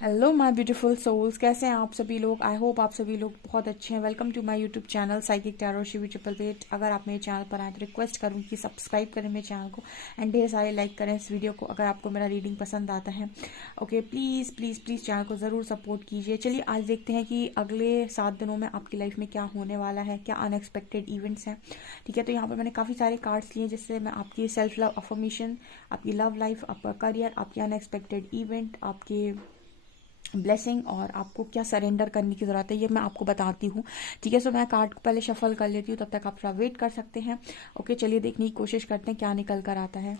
Hello my beautiful souls, कैसे हैं आप सभी लोग। आई होप आप सभी लोग बहुत अच्छे हैं। Welcome to my YouTube channel psychic tarot Shivi triple weight. अगर आप मेरे चैनल पर आए तो रिक्वेस्ट करूंगी कि सब्सक्राइब करें मेरे चैनल को एंड ढेर सारे लाइक करें इस वीडियो को अगर आपको मेरा रीडिंग पसंद आता है। Okay, please please please channel को ज़रूर सपोर्ट कीजिए। चलिए आज देखते हैं कि अगले 7 दिनों में आपकी लाइफ में क्या होने वाला है, क्या अनएक्सपेक्टेड इवेंट्स हैं। ठीक है, तो यहाँ पर मैंने काफ़ी सारे कार्ड्स लिए जिससे मैं आपकी सेल्फ लव अफर्मेशन, आपकी लव लाइफ, आपका करियर, आपकी अनएक्सपेक्टेड इवेंट, आपके ब्लेसिंग और आपको क्या सरेंडर करने की ज़रूरत है ये मैं आपको बताती हूँ। ठीक है, सो मैं कार्ड को पहले शफल कर लेती हूँ, तब तक आप थोड़ा वेट कर सकते हैं। ओके, चलिए देखने की कोशिश करते हैं क्या निकल कर आता है।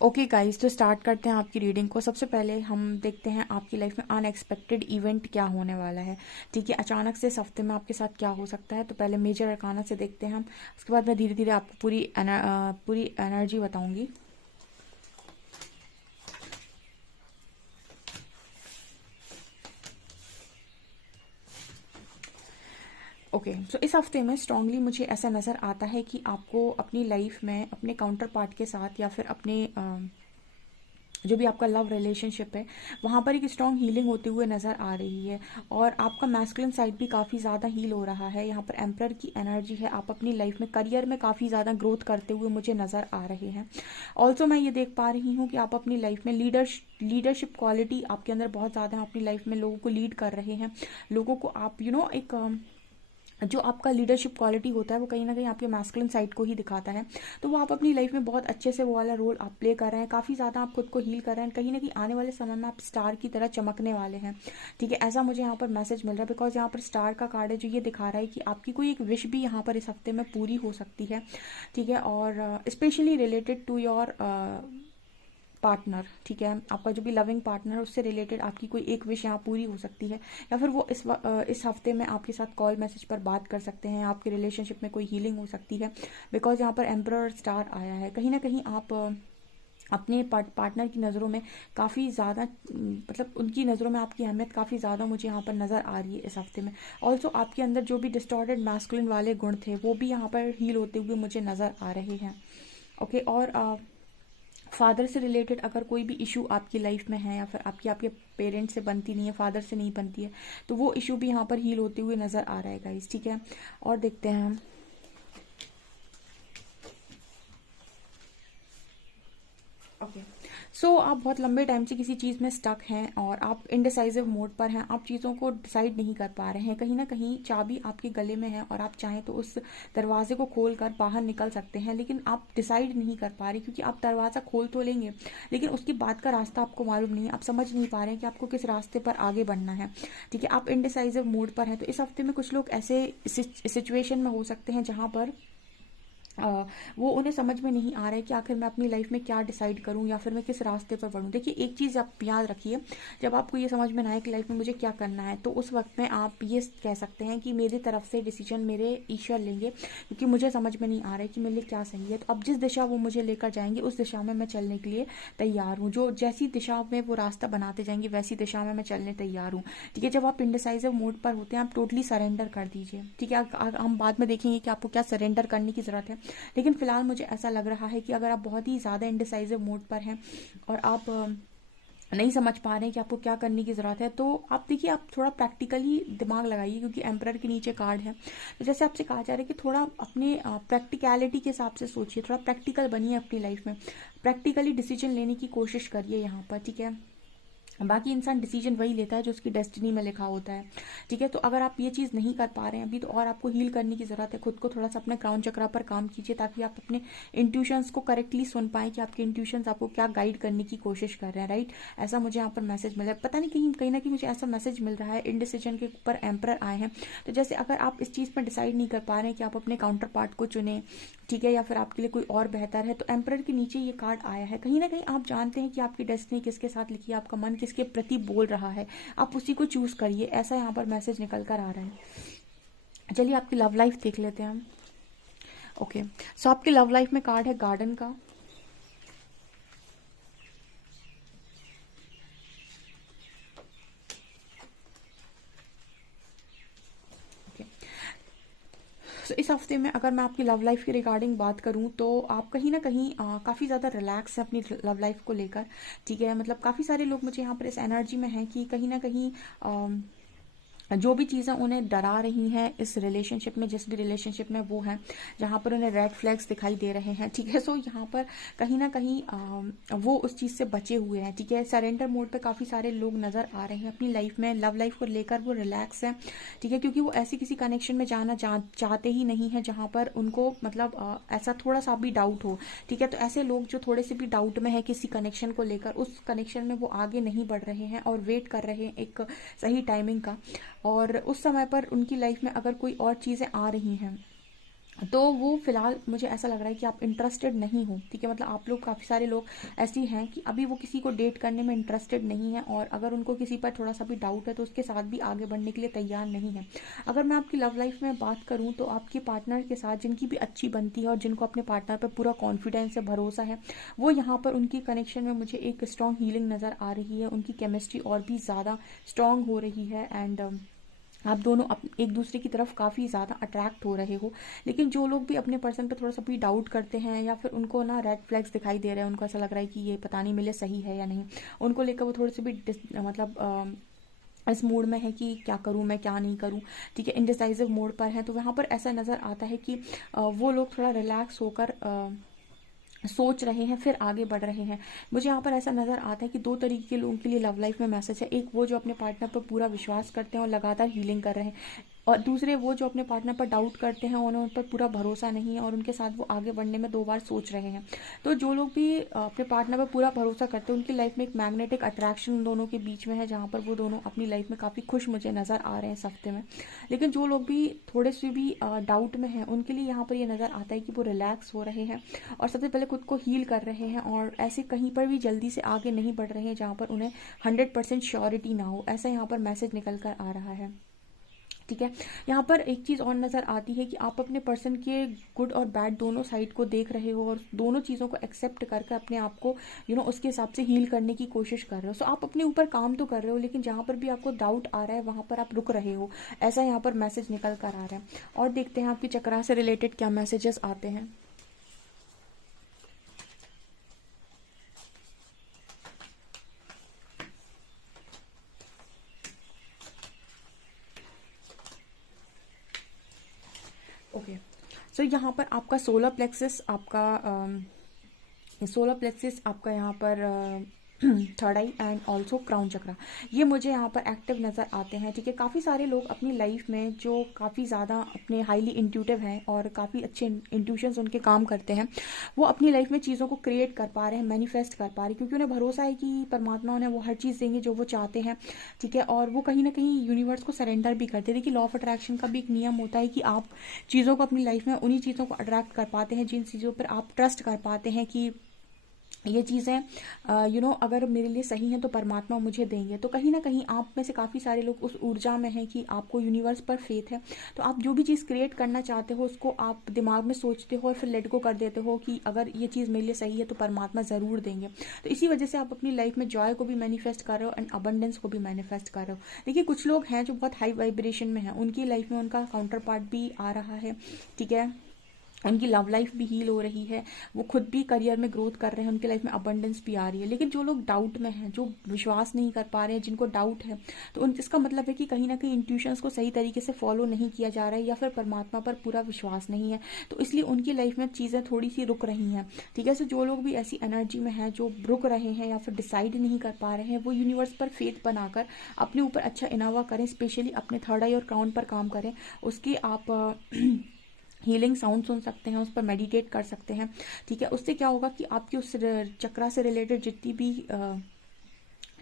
ओके गाइस, तो स्टार्ट करते हैं आपकी रीडिंग को। सबसे पहले हम देखते हैं आपकी लाइफ में अनएक्सपेक्टेड इवेंट क्या होने वाला है। ठीक है, अचानक से इस हफ्ते में आपके साथ क्या हो सकता है। तो पहले मेजर अरकाना से देखते हैं हम, उसके बाद मैं धीरे धीरे आपको पूरी एनर्जी बताऊंगी। ओके, सो इस हफ्ते में स्ट्रांगली मुझे ऐसा नज़र आता है कि आपको अपनी लाइफ में अपने काउंटर पार्ट के साथ या फिर अपने जो भी आपका लव रिलेशनशिप है वहाँ पर एक स्ट्रॉन्ग हीलिंग होते हुए नज़र आ रही है। और आपका मैस्कुलिन साइड भी काफ़ी ज़्यादा हील हो रहा है। यहाँ पर एम्परर की एनर्जी है। आप अपनी लाइफ में करियर में काफ़ी ज़्यादा ग्रोथ करते हुए मुझे नज़र आ रहे हैं। ऑल्सो मैं ये देख पा रही हूँ कि आप अपनी लाइफ में लीडरशिप क्वालिटी आपके अंदर बहुत ज़्यादा है। अपनी लाइफ में लोगों को लीड कर रहे हैं। लोगों को आप एक जो आपका लीडरशिप क्वालिटी होता है वो कहीं ना कहीं आपके मैस्कुलिन साइड को ही दिखाता है। तो वो आप अपनी लाइफ में बहुत अच्छे से वो वाला रोल आप प्ले कर रहे हैं। काफ़ी ज़्यादा आप खुद को हील कर रहे हैं। कहीं ना कहीं आने वाले समय में आप स्टार की तरह चमकने वाले हैं। ठीक है, ऐसा मुझे यहाँ पर मैसेज मिल रहा है बिकॉज यहाँ पर स्टार का कार्ड है जो ये दिखा रहा है कि आपकी कोई एक विश भी यहाँ पर इस हफ्ते में पूरी हो सकती है। ठीक है, और specially related to your partner. ठीक है, आपका जो भी लविंग पार्टनर है उससे रिलेटेड आपकी कोई एक विश यहाँ पूरी हो सकती है। या फिर वो इस हफ्ते में आपके साथ कॉल मैसेज पर बात कर सकते हैं। आपके रिलेशनशिप में कोई हीलिंग हो सकती है बिकॉज यहाँ पर एम्परर स्टार आया है। कहीं ना कहीं आप अपने पार्टनर की नज़रों में काफ़ी ज़्यादा मतलब उनकी नज़रों में आपकी अहमियत काफ़ी ज़्यादा मुझे यहाँ पर नज़र आ रही है इस हफ्ते में। ऑल्सो आपके अंदर जो भी डिस्टॉर्टेड मैस्कुलिन वाले गुण थे वो भी यहाँ पर हील होते हुए मुझे नज़र आ रहे हैं। ओके, और फादर से रिलेटेड अगर कोई भी इशू आपकी लाइफ में है या फिर आपकी आपके पेरेंट्स से बनती नहीं है, फादर से नहीं बनती है, तो वो इशू भी यहाँ पर हील होते हुए नज़र आ रहा है गाइस। ठीक है, और देखते हैं हम। ओके, सो आप बहुत लंबे टाइम से किसी चीज़ में स्टक हैं और आप इनडिसाइसिव मोड पर हैं। आप चीज़ों को डिसाइड नहीं कर पा रहे हैं। कहीं ना कहीं चाबी आपके गले में है और आप चाहें तो उस दरवाजे को खोल कर बाहर निकल सकते हैं, लेकिन आप डिसाइड नहीं कर पा रहे क्योंकि आप दरवाज़ा खोल तो लेंगे लेकिन उसके बाद का रास्ता आपको मालूम नहीं है। आप समझ नहीं पा रहे हैं कि आपको किस रास्ते पर आगे बढ़ना है। ठीक है, आप इनडिसाइसिव मोड पर हैं। तो इस हफ्ते में कुछ लोग ऐसे सिचुएशन में हो सकते हैं जहाँ पर वो उन्हें समझ में नहीं आ रहा है कि आखिर मैं अपनी लाइफ में क्या डिसाइड करूं या फिर मैं किस रास्ते पर बढ़ूं। देखिए, एक चीज़ आप याद रखिए, जब आपको ये समझ में ना आए कि लाइफ में मुझे क्या करना है, तो उस वक्त में आप ये कह सकते हैं कि मेरी तरफ से डिसीजन मेरे ईश्वर लेंगे, क्योंकि मुझे समझ में नहीं आ रहा है कि मेरे लिए क्या सही है। तो अब जिस दिशा वो मुझे लेकर जाएंगे उस दिशा में मैं चलने के लिए तैयार हूँ। जो जैसी दिशा में वो रास्ता बनाते जाएंगे वैसी दिशा में मैं चलने तैयार हूँ। ठीक है, जब आप इंडिसाइसिव मोड पर होते हैं आप टोटली सरेंडर कर दीजिए। ठीक है, हम बाद में देखेंगे कि आपको क्या सरेंडर करने की ज़रूरत है, लेकिन फिलहाल मुझे ऐसा लग रहा है कि अगर आप बहुत ही ज़्यादा इंडिसाइसिव मोड पर हैं और आप नहीं समझ पा रहे हैं कि आपको क्या करने की ज़रूरत है, तो आप देखिए, आप थोड़ा प्रैक्टिकली दिमाग लगाइए, क्योंकि एम्परर के नीचे कार्ड है। तो जैसे आपसे कहा जा रहा है कि थोड़ा अपने प्रैक्टिकलिटी के हिसाब से सोचिए, थोड़ा प्रैक्टिकल बनिए अपनी लाइफ में, प्रैक्टिकली डिसीजन लेने की कोशिश करिए यहाँ पर। ठीक है, बाकी इंसान डिसीजन वही लेता है जो उसकी डेस्टिनी में लिखा होता है। ठीक है, तो अगर आप ये चीज़ नहीं कर पा रहे हैं अभी, तो और आपको हील करने की ज़रूरत है। खुद को थोड़ा सा अपने क्राउन चक्रा पर काम कीजिए, ताकि आप अपने इंट्यूशंस को करेक्टली सुन पाएँ कि आपके इंट्यूशंस आपको क्या गाइड करने की कोशिश कर रहे हैं। राइट, ऐसा मुझे यहाँ पर मैसेज मिला है। पता नहीं, कहीं कहीं ना कहीं मुझे ऐसा मैसेज मिल रहा है, इनडिसीजन के ऊपर एम्परर आए हैं। तो जैसे अगर आप इस चीज़ पर डिसाइड नहीं कर पा रहे हैं कि आप अपने काउंटर पार्ट को चुने, ठीक है, या फिर आपके लिए कोई और बेहतर है, तो एम्परर के नीचे ये कार्ड आया है। कहीं ना कहीं आप जानते हैं कि आपकी डेस्टिनी किसके साथ लिखी है, आपका मन किसके प्रति बोल रहा है, आप उसी को चूज करिए। ऐसा यहाँ पर मैसेज निकल कर आ रहा है। चलिए आपकी लव लाइफ देख लेते हैं हम। ओके, सो आपकी लव लाइफ में कार्ड है गार्डन का। ओके, सो इस हफ्ते में अगर मैं आपकी लव लाइफ के रिगार्डिंग बात करूं, तो आप कहीं ना कहीं काफ़ी ज़्यादा रिलैक्स हैं अपनी लव लाइफ को लेकर। ठीक है, मतलब काफ़ी सारे लोग मुझे यहाँ पर इस एनर्जी में हैं कि कहीं ना कहीं जो भी चीज़ें उन्हें डरा रही हैं इस रिलेशनशिप में, जिस भी रिलेशनशिप में वो हैं, जहाँ पर उन्हें रेड फ्लैग्स दिखाई दे रहे हैं। ठीक है, सो यहाँ पर कहीं ना कहीं वो उस चीज़ से बचे हुए हैं। ठीक है, सरेंडर मोड पे काफ़ी सारे लोग नज़र आ रहे हैं अपनी लाइफ में, लव लाइफ को लेकर वो रिलैक्स हैं। ठीक है, क्योंकि वो ऐसी किसी कनेक्शन में जाना चाहते ही नहीं है जहाँ पर उनको मतलब ऐसा थोड़ा सा भी डाउट हो। ठीक है, तो ऐसे लोग जो थोड़े से भी डाउट में है किसी कनेक्शन को लेकर, उस कनेक्शन में वो आगे नहीं बढ़ रहे हैं और वेट कर रहे हैं एक सही टाइमिंग का। और उस समय पर उनकी लाइफ में अगर कोई और चीज़ें आ रही हैं, तो वो फिलहाल मुझे ऐसा लग रहा है कि आप इंटरेस्टेड नहीं हो। ठीक है, मतलब आप लोग, काफ़ी सारे लोग ऐसी हैं कि अभी वो किसी को डेट करने में इंटरेस्टेड नहीं है, और अगर उनको किसी पर थोड़ा सा भी डाउट है तो उसके साथ भी आगे बढ़ने के लिए तैयार नहीं है। अगर मैं आपकी लव लाइफ में बात करूं, तो आपके पार्टनर के साथ जिनकी भी अच्छी बनती है और जिनको अपने पार्टनर पर पूरा कॉन्फिडेंस है, भरोसा है, वो यहाँ पर उनकी कनेक्शन में मुझे एक स्ट्रॉन्ग हीलिंग नज़र आ रही है। उनकी केमिस्ट्री और भी ज़्यादा स्ट्रॉन्ग हो रही है, एंड आप दोनों एक दूसरे की तरफ काफ़ी ज़्यादा अट्रैक्ट हो रहे हो। लेकिन जो लोग भी अपने पर्सन पे थोड़ा सा भी डाउट करते हैं, या फिर उनको ना रेड फ्लैग्स दिखाई दे रहे हैं, उनको ऐसा लग रहा है कि ये पता नहीं मेरे सही है या नहीं, उनको लेकर वो थोड़े से भी मतलब इस मूड में है कि क्या करूं मैं, क्या नहीं करूं। ठीक है, इंडिसाइसिव मोड पर है, तो वहाँ पर ऐसा नज़र आता है कि वो लोग थोड़ा रिलैक्स होकर सोच रहे हैं, फिर आगे बढ़ रहे हैं। मुझे यहाँ पर ऐसा नज़र आता है कि दो तरीके के लोगों के लिए लव लाइफ में मैसेज है। एक वो जो अपने पार्टनर पर पूरा विश्वास करते हैं और लगातार हीलिंग कर रहे हैं, और दूसरे वो जो अपने पार्टनर पर डाउट करते हैं, उन्हें उन पर पूरा भरोसा नहीं है और उनके साथ वो आगे बढ़ने में दो बार सोच रहे हैं। तो जो लोग भी अपने पार्टनर पर पूरा भरोसा करते हैं, उनकी लाइफ में एक मैग्नेटिक अट्रैक्शन उन दोनों के बीच में है, जहाँ पर वो दोनों अपनी लाइफ में काफ़ी खुश मुझे नज़र आ रहे हैं इस हफ्ते में। लेकिन जो लोग भी थोड़े से भी डाउट में हैं, उनके लिए यहाँ पर ये नज़र आता है कि वो रिलैक्स हो रहे हैं और सबसे पहले खुद को हील कर रहे हैं, और ऐसे कहीं पर भी जल्दी से आगे नहीं बढ़ रहे हैं जहाँ पर उन्हें 100% श्योरिटी ना हो। ऐसा यहाँ पर मैसेज निकल कर आ रहा है। ठीक है, यहाँ पर एक चीज़ और नज़र आती है कि आप अपने पर्सन के गुड और बैड दोनों साइड को देख रहे हो, और दोनों चीज़ों को एक्सेप्ट करके अपने आप को उसके हिसाब से हील करने की कोशिश कर रहे हो। सो आप अपने ऊपर काम तो कर रहे हो, लेकिन जहाँ पर भी आपको डाउट आ रहा है वहाँ पर आप रुक रहे हो। ऐसा यहाँ पर मैसेज निकल कर आ रहा है। और देखते हैं आपकी चक्रा से रिलेटेड क्या मैसेजेस आते हैं। ओके, सो यहाँ पर आपका सोलर प्लेक्सस, आपका सोलर प्लेक्सस आपका यहाँ पर third eye and also crown chakra, ये मुझे यहाँ पर एक्टिव नज़र आते हैं। ठीक है, काफ़ी सारे लोग अपनी लाइफ में जो काफ़ी ज़्यादा अपने हाईली इंट्यूटिव हैं और काफ़ी अच्छे इंट्यूशंस उनके काम करते हैं, वो अपनी लाइफ में चीज़ों को क्रिएट कर पा रहे हैं, मैनिफेस्ट कर पा रहे हैं, क्योंकि उन्हें भरोसा है कि परमात्मा उन्हें वो हर चीज़ देंगे जो वो चाहते हैं। ठीक है, और वो कहीं ना कहीं यूनिवर्स को सरेंडर भी करते हैं। देखिए, लॉ ऑफ अट्रैक्शन का भी एक नियम होता है कि आप चीज़ों को अपनी लाइफ में उन्हीं चीज़ों को अट्रैक्ट कर पाते हैं जिन चीज़ों पर आप ट्रस्ट कर पाते हैं कि ये चीज़ें अगर मेरे लिए सही हैं तो परमात्मा मुझे देंगे। तो कहीं ना कहीं आप में से काफ़ी सारे लोग उस ऊर्जा में हैं कि आपको यूनिवर्स पर फेथ है। तो आप जो भी चीज़ क्रिएट करना चाहते हो उसको आप दिमाग में सोचते हो और फिर लेट गो कर देते हो कि अगर ये चीज़ मेरे लिए सही है तो परमात्मा ज़रूर देंगे। तो इसी वजह से आप अपनी लाइफ में जॉय को भी मैनिफेस्ट कर रहे हो एंड अबंडेंस को भी मैनिफेस्ट कर रहे हो। देखिए, कुछ लोग हैं जो बहुत हाई वाइब्रेशन में हैं, उनकी लाइफ में उनका काउंटर पार्ट भी आ रहा है। ठीक है, उनकी लव लाइफ भी हील हो रही है, वो खुद भी करियर में ग्रोथ कर रहे हैं, उनकी लाइफ में अबंडेंस भी आ रही है। लेकिन जो लोग डाउट में हैं, जो विश्वास नहीं कर पा रहे हैं, जिनको डाउट है, तो उन इसका मतलब है कि कहीं ना कहीं इंट्यूशंस को सही तरीके से फॉलो नहीं किया जा रहा है या फिर परमात्मा पर पूरा विश्वास नहीं है। तो इसलिए उनकी लाइफ में चीज़ें थोड़ी सी रुक रही हैं। ठीक है, सो जो लोग भी ऐसी एनर्जी में हैं जो रुक रहे हैं या फिर डिसाइड नहीं कर पा रहे हैं, वो यूनिवर्स पर फेथ बनाकर अपने ऊपर अच्छा इनावा करें, स्पेशली अपने थर्ड आई और क्राउन पर काम करें। उसके आप हीलिंग साउंड सुन सकते हैं, उस पर मेडिटेट कर सकते हैं। ठीक है, उससे क्या होगा कि आपकी उस चक्रा से रिलेटेड जितनी भी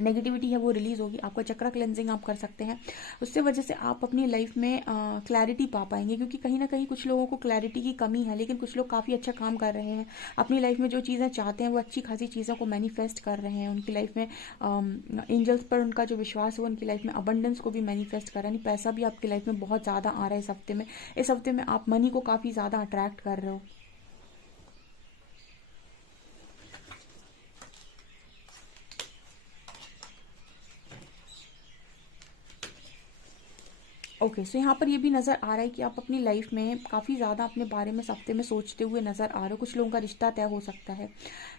नेगेटिविटी है वो रिलीज होगी। आपका चक्रा क्लेंजिंग आप कर सकते हैं, उससे वजह से आप अपनी लाइफ में क्लैरिटी पा पाएंगे। क्योंकि कहीं ना कहीं कुछ लोगों को क्लैरिटी की कमी है, लेकिन कुछ लोग काफ़ी अच्छा काम कर रहे हैं अपनी लाइफ में। जो चीज़ें चाहते हैं वो अच्छी खासी चीज़ों को मैनिफेस्ट कर रहे हैं। उनकी लाइफ में एंजल्स पर उनका जो विश्वास है वो उनकी लाइफ में अबंडेंस को भी मैनिफेस्ट कर रहा है। यानी पैसा भी आपकी लाइफ में बहुत ज़्यादा आ रहा है इस हफ्ते में। इस हफ्ते में आप मनी को काफ़ी ज़्यादा अट्रैक्ट कर रहे हो। ओके, सो यहाँ पर ये भी नज़र आ रहा है कि आप अपनी लाइफ में काफ़ी ज़्यादा अपने बारे में इस हफ्ते में सोचते हुए नज़र आ रहे हो। कुछ लोगों का रिश्ता तय हो सकता है।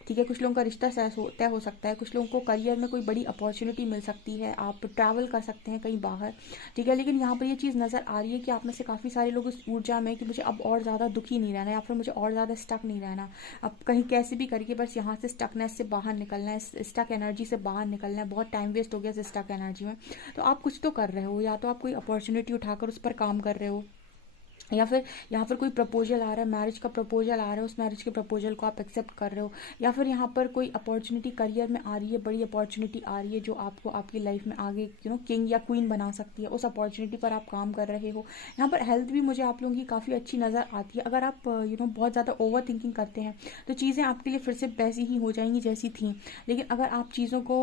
ठीक है, कुछ लोगों का रिश्ता तय हो सकता है। कुछ लोगों को करियर में कोई बड़ी अपॉर्चुनिटी मिल सकती है, आप ट्रैवल कर सकते हैं कहीं बाहर। ठीक है, लेकिन यहाँ पर ये चीज़ नज़र आ रही है कि आप में से काफ़ी सारे लोग इस ऊर्जा में कि मुझे अब और ज़्यादा दुखी नहीं रहना या फिर मुझे और ज़्यादा स्टक नहीं रहना। अब कहीं कैसे भी करके बस यहाँ से स्टकनेस से बाहर निकलना है, स्टक एनर्जी से बाहर निकलना है। बहुत टाइम वेस्ट हो गया इस स्टक एनर्जी में। तो आप कुछ तो कर रहे हो, या तो आप कोई अपॉर्चुनिटी उठाकर उस पर काम कर रहे हो, या फिर यहाँ पर कोई प्रपोजल आ रहा है, मैरिज का प्रपोजल आ रहा है, उस मैरिज के प्रपोजल को आप एक्सेप्ट कर रहे हो, या फिर यहाँ पर कोई अपॉर्चुनिटी करियर में आ रही है, बड़ी अपॉर्चुनिटी आ रही है जो आपको आपकी लाइफ में आगे किंग या क्वीन बना सकती है। उस अपॉर्चुनिटी पर आप काम कर रहे हो। यहाँ पर हेल्थ भी मुझे आप लोगों की काफ़ी अच्छी नज़र आती है। अगर आप बहुत ज़्यादा ओवर थिंकिंग करते हैं तो चीज़ें आपके लिए फिर से वैसी ही हो जाएंगी जैसी थी। लेकिन अगर आप चीज़ों को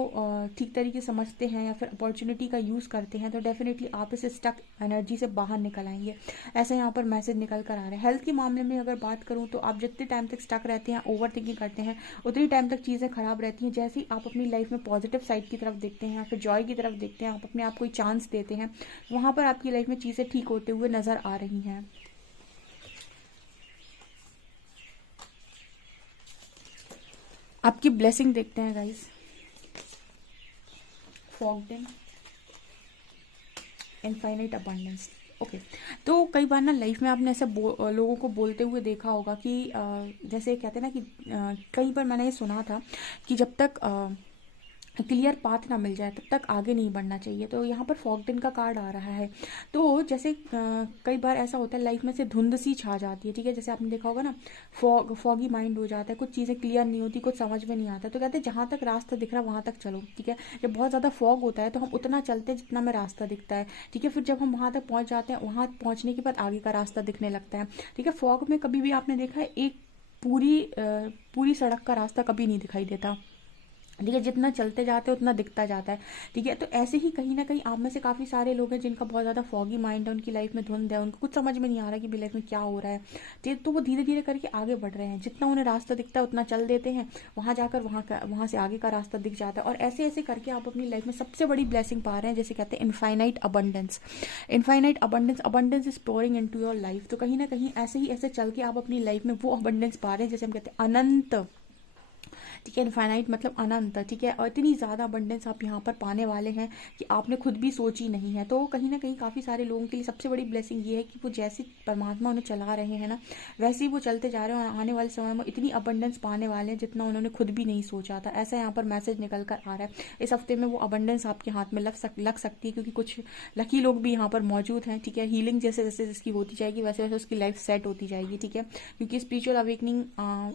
ठीक तरीके से समझते हैं या फिर अपॉर्चुनिटी का यूज़ करते हैं तो डेफिनेटली आप इस स्टक एनर्जी से बाहर निकल आएंगे। ऐसा यहाँ पर मैसेज निकल कर आ रहा है। हेल्थ के मामले में अगर बात करूँ तो आप जितने टाइम तक स्टक रहते हैं, ओवर थिंकिंग करते हैं, उतनी टाइम तक चीज़ें खराब रहती हैं। जैसे ही आप अपनी लाइफ में पॉजिटिव साइड की तरफ देखते हैं या फिर जॉय की तरफ देखते हैं, आप अपने आप को एक चांस देते हैं, वहाँ पर आपकी लाइफ में चीज़ें ठीक होते हुए नज़र आ रही हैं। आपकी ब्लेसिंग देखते हैं गाइस। फॉग्ड इन इनफाइनाइट अबंडेंस। ओके, तो कई बार ना लाइफ में आपने ऐसे लोगों को बोलते हुए देखा होगा कि जैसे कहते हैं ना कि कई बार मैंने ये सुना था कि जब तक क्लियर पाथ ना मिल जाए तब तक आगे नहीं बढ़ना चाहिए। तो यहाँ पर फॉगडिन का कार्ड आ रहा है। तो जैसे कई बार ऐसा होता है लाइफ में से धुंध सी छा जाती है। ठीक है, जैसे आपने देखा होगा ना, फॉगी माइंड हो जाता है, कुछ चीज़ें क्लियर नहीं होती, कुछ समझ में नहीं आता। तो कहते हैं जहाँ तक रास्ता दिख रहा है वहाँ तक चलो। ठीक है, जब बहुत ज़्यादा फॉग होता है तो हम उतना चलते हैं जितना में रास्ता दिखता है। ठीक है, फिर जब हम वहाँ तक पहुँच जाते हैं, वहाँ पहुँचने के बाद आगे का रास्ता दिखने लगता है। ठीक है, फॉग में कभी भी आपने देखा है एक पूरी सड़क का रास्ता कभी नहीं दिखाई देता। ठीक है, जितना चलते जाते हैं उतना दिखता जाता है। ठीक है, तो ऐसे ही कहीं ना कहीं आप में से काफ़ी सारे लोग हैं जिनका बहुत ज़्यादा फॉगी माइंड है, उनकी लाइफ में धुंध है, उनको कुछ समझ में नहीं आ रहा कि लाइफ में क्या हो रहा है। तो वो धीरे धीरे करके आगे बढ़ रहे हैं, जितना उन्हें रास्ता दिखता है उतना चल देते हैं, वहाँ जाकर वहाँ से आगे का रास्ता दिख जाता है। और ऐसे ऐसे करके आप अपनी लाइफ में सबसे बड़ी ब्लेसिंग पा रहे हैं, जैसे कहते हैं infinite abundance. Infinite abundance, abundance is pouring into your life. तो कहीं ना कहीं ऐसे ही ऐसे चल के आप अपनी लाइफ में वो अबंडेंस पा रहे हैं, जैसे हम कहते हैं अनंत ठीक है। इनफाइनाइट मतलब अनंत, ठीक है। और इतनी ज़्यादा अबंडेंस आप यहाँ पर पाने वाले हैं कि आपने खुद भी सोची नहीं है। तो कहीं ना कहीं काफ़ी सारे लोगों के लिए सबसे बड़ी ब्लेसिंग ये है कि वो जैसे परमात्मा उन्हें चला रहे हैं ना, वैसे ही वो चलते जा रहे हैं और आने वाले समय में इतनी अबंडेंस पाने वाले हैं जितना उन्होंने खुद भी नहीं सोचा था। ऐसा यहाँ पर मैसेज निकल कर आ रहा है। इस हफ्ते में वो अबंडेंस आपके हाथ में लग सकती है, क्योंकि कुछ लकी लोग भी यहाँ पर मौजूद हैं, ठीक है। हीलिंग जैसे जैसे जिसकी होती जाएगी वैसे वैसे उसकी लाइफ सेट होती जाएगी, ठीक है। क्योंकि स्पिरिचुअल अवेकनिंग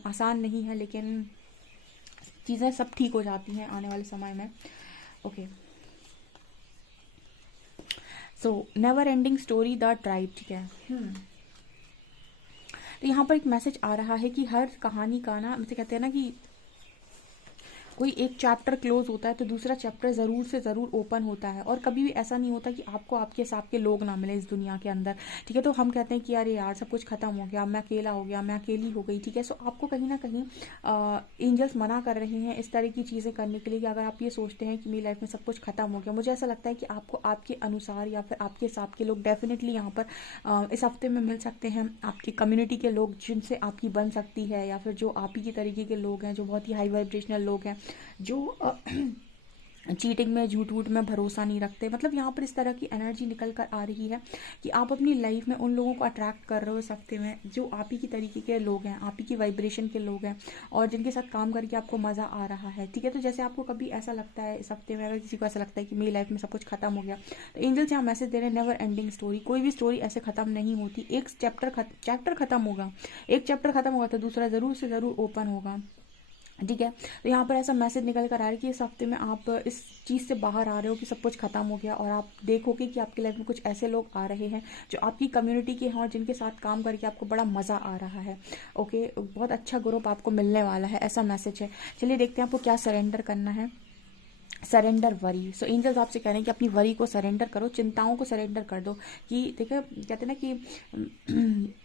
आसान नहीं है, लेकिन चीज़ें सब ठीक हो जाती हैं आने वाले समय में। Okay, so never ending story the tribe, ठीक है। तो यहाँ पर एक मैसेज आ रहा है कि हर कहानी का ना, जैसे कहते हैं ना कि कोई एक चैप्टर क्लोज होता है तो दूसरा चैप्टर ज़रूर से ज़रूर ओपन होता है। और कभी भी ऐसा नहीं होता कि आपको आपके हिसाब के लोग ना मिले इस दुनिया के अंदर, ठीक है। तो हम कहते हैं कि अरे यार सब कुछ ख़त्म हो गया, मैं अकेला हो गया, मैं अकेली हो गई, ठीक है। सो आपको कहीं ना कहीं एंजल्स मना कर रहे हैं इस तरह की चीज़ें करने के लिए कि अगर आप ये सोचते हैं कि मेरी लाइफ में सब कुछ ख़त्म हो गया, मुझे ऐसा लगता है कि आपको आपके अनुसार या फिर आपके हिसाब के लोग डेफिनेटली यहाँ पर इस हफ्ते में मिल सकते हैं। आपकी कम्युनिटी के लोग जिनसे आपकी बन सकती है, या फिर जो आप ही की तरीके के लोग हैं, जो बहुत ही हाई वाइब्रेशनल लोग हैं, जो चीटिंग में, झूठ वूठ में भरोसा नहीं रखते। मतलब यहाँ पर इस तरह की एनर्जी निकल कर आ रही है कि आप अपनी लाइफ में उन लोगों को अट्रैक्ट कर रहे हो इस हफ्ते में जो आप ही की तरीके के लोग हैं, आप ही की वाइब्रेशन के लोग हैं, और जिनके साथ काम करके आपको मज़ा आ रहा है, ठीक है। तो जैसे आपको कभी ऐसा लगता है इस हफ्ते में, अगर किसी को ऐसा लगता है कि मेरी लाइफ में सब कुछ खत्म हो गया, तो एंजल्स यहाँ मैसेज दे रहे हैं नेवर एंडिंग स्टोरी। कोई भी स्टोरी ऐसे खत्म नहीं होती। एक चैप्टर खत्म होगा, एक चैप्टर खत्म होगा तो दूसरा ज़रूर से ज़रूर ओपन होगा, ठीक है। तो यहाँ पर ऐसा मैसेज निकल कर आ रहा है कि इस हफ्ते में आप इस चीज़ से बाहर आ रहे हो कि सब कुछ खत्म हो गया, और आप देखोगे कि आपकी लाइफ में कुछ ऐसे लोग आ रहे हैं जो आपकी कम्युनिटी के हैं और जिनके साथ काम करके आपको बड़ा मज़ा आ रहा है। ओके, बहुत अच्छा ग्रुप आपको मिलने वाला है, ऐसा मैसेज है। चलिए देखते हैं आपको क्या सरेंडर करना है। Surrender worry. सो एंजल्स आपसे कह रहे हैं कि अपनी वरी को सरेंडर करो, चिंताओं को सरेंडर कर दो। कि देखिए कहते हैं ना कि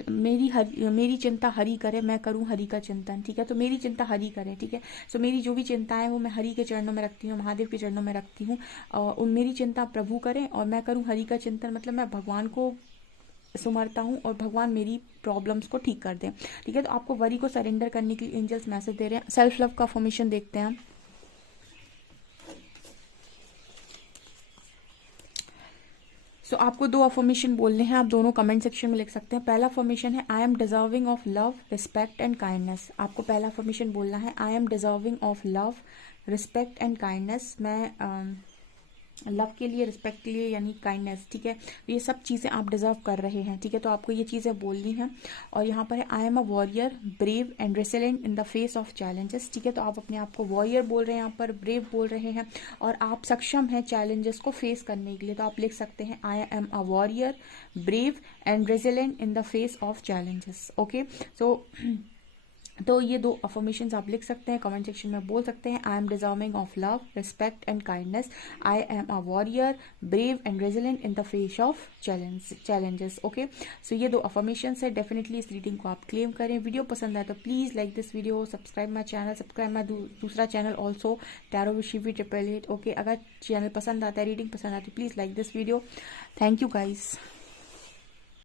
मेरी चिंता हरि करे, मैं करूं हरि का चिंतन, ठीक है। तो मेरी चिंता हरि करे, ठीक है। सो मेरी जो भी चिंताएं वो मैं हरि के चरणों में रखती हूँ, महादेव के चरणों में रखती हूँ, और मेरी चिंता प्रभु करें और मैं करूं हरि का चिंतन। मतलब मैं भगवान को सुमरता हूँ और भगवान मेरी प्रॉब्लम्स को ठीक कर दें, ठीक है। तो आपको वरी को सरेंडर करने के लिए एंजल्स मैसेज दे रहे हैं। सेल्फ लव का फॉर्मेशन देखते हैं। सो आपको दो अफर्मेशन बोलने हैं, आप दोनों कमेंट सेक्शन में लिख सकते हैं। पहला अफर्मेशन है आई am deserving of love, respect and kindness. आपको पहला अफर्मेशन बोलना है आई am deserving of love, respect and kindness. मैं लव के लिए, रिस्पेक्ट के लिए यानी काइंडनेस, ठीक है। तो ये सब चीज़ें आप डिजर्व कर रहे हैं, ठीक है। तो आपको ये चीज़ें बोलनी हैं। और यहाँ पर है आई am a warrior, brave and resilient in the face of challenges, ठीक है। तो आप अपने आप को वॉरियर बोल रहे हैं, यहाँ पर ब्रेव बोल रहे हैं, और आप सक्षम हैं चैलेंजेस को फेस करने के लिए। तो आप लिख सकते हैं I am a warrior, brave and resilient in the face of challenges. Okay, so तो ये दो अफर्मेशंस आप लिख सकते हैं, कमेंट सेक्शन में बोल सकते हैं। I am deserving of love, respect and kindness, I am a warrior, brave and resilient in the face of challenges. Okay, so ये दो अफर्मेशंस है। डेफिनेटली इस रीडिंग को आप क्लेम करें। वीडियो पसंद आए तो please like this video, subscribe my channel, subscribe my दूसरा channel also tarot with Shivi 888। Okay, अगर चैनल पसंद आता है, रीडिंग पसंद आती है, please like this video. Thank you guys.